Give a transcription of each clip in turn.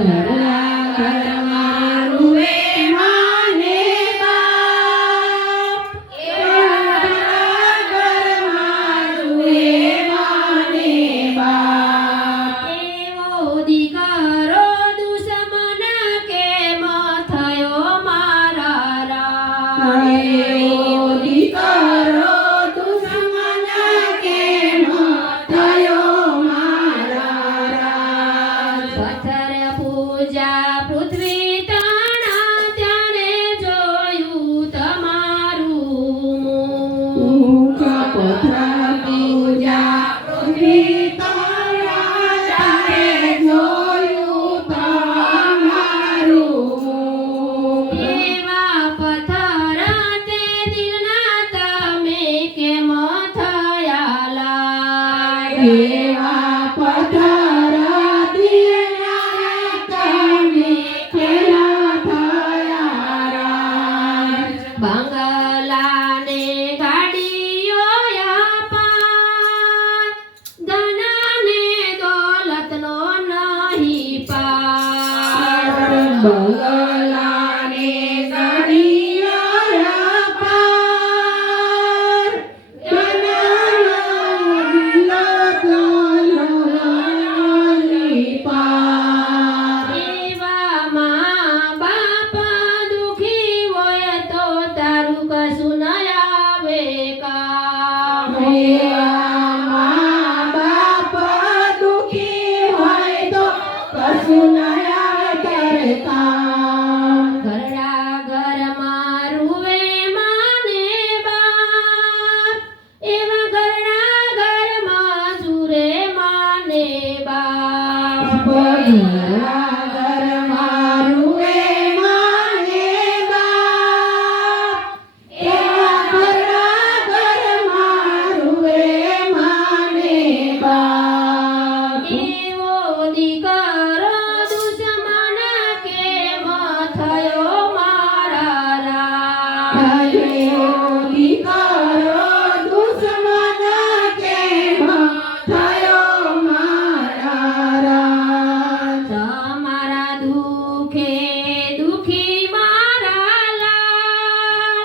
ઘરના ઘરમાં રૂવે માને બાપ, એવા ઘરમાં રૂવે માને બાપ. એવો દીકરો દુશ્મન કેમ થયો મારા રામ. એવો દીકરો દુશ્મન કેમ થયો મારા રાજ. પથ્થર પૂજા પૃથ્વી તાણા ત્યારે જોયું તમારું મુખ. પથ્થર પૂજા પૃથ્વી તારા ત્યારે જોયું તમારું મુખ. એવા પથ્થર તે દિલના તમે કેમ થયા લાલ. એવા પથ્થર દિલના તમે કેલા થયા રાજ. બંગલાને ગાડીઓ અપાર, ધનને દોલતનો નહીં પાર. બંગલાને ગાડીઓ અપાર, ધનનો પાર. એવા મા બાપ દુખી હોય તો તારું કશું ન આવે કામ. એવા મા બાપ દુખી હોય તો કશું ન આવે તારે કામ. ઘરડા ઘરમાં રૂવે માને બાપ, એવા ઘરડા ઘરમાં સુરે માને બાપ. ઘરના ઘરમાં રૂવે માને બાપ, એવા ઘરના ઘરમાં રૂવે માને બાપ. એવો દીકરો દુશ્મન કેમ થયો મારા રામ. એવો દીકરો દુશ્મન કેમ થયો મારા રાજ. તમારા દુખે દુખી મારા લાલ,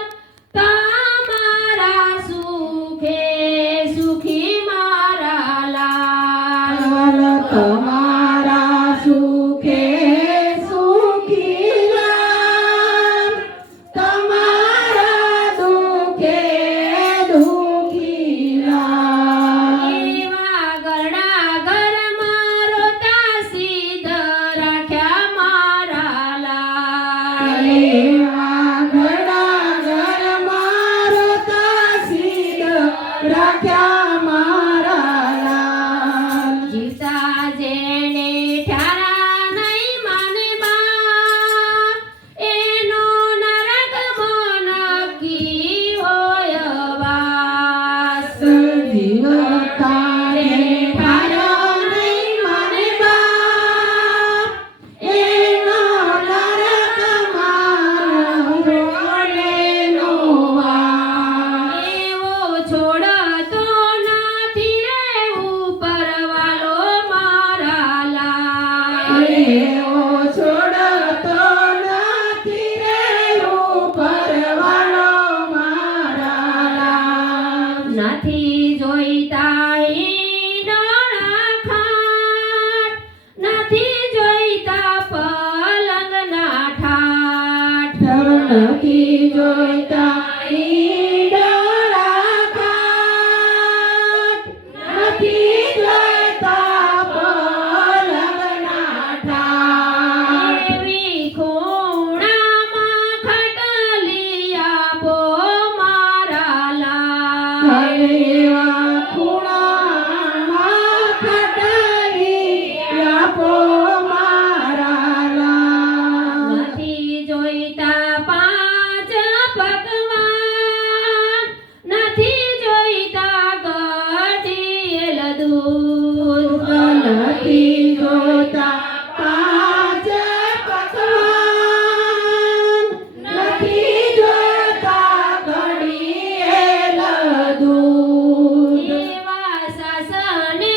તમારા સુખે સુખી મારા લાલ. તમારા સુખે સુખી લાલ, તમારા દુખે દુખી લાલ. એવા ઘરડા ઘરમાં રોતા સીધ રાખ્યા મારા લાલ. એવા ઘરડા ઘરમાં રોતા સીધ રાખ્યા મારા લાલ. જીવતા જેને ઠારા નહીં માને બાપ, એનો નરકમાં નક્કી હોય વાસ. જીવતાને ઠારો નહીં માને બાપ, એનો નરકમાં રોડેનો વાસ. એવો છોડતો નથી રે ઉપરવાલો મારા લાલ. એવો છોડતો નથી રે ઉપરવાળો મારા લાલ. નથી જોઈતા ઈંડોળા ખાટ, નથી જોઈતા પલંગના ઠાઠ. નથી જોઈતા ઈંડોળા ખાટ, નથી જોઈતા પલંગના ઠાઠ. એવી ખૂણામાં ખટલી આપો મારા લાલ. એવા ખૂણામાં ખટલી આપો મારા લાલ. નથી જોઈતા પાંચ પકવાન, નથી જોઈતા ગઢિયેલ દૂધ. નથી જોતા પાંચ પકવાન, નથી જોતા ઘડીએ દૂધ. એવા સાસને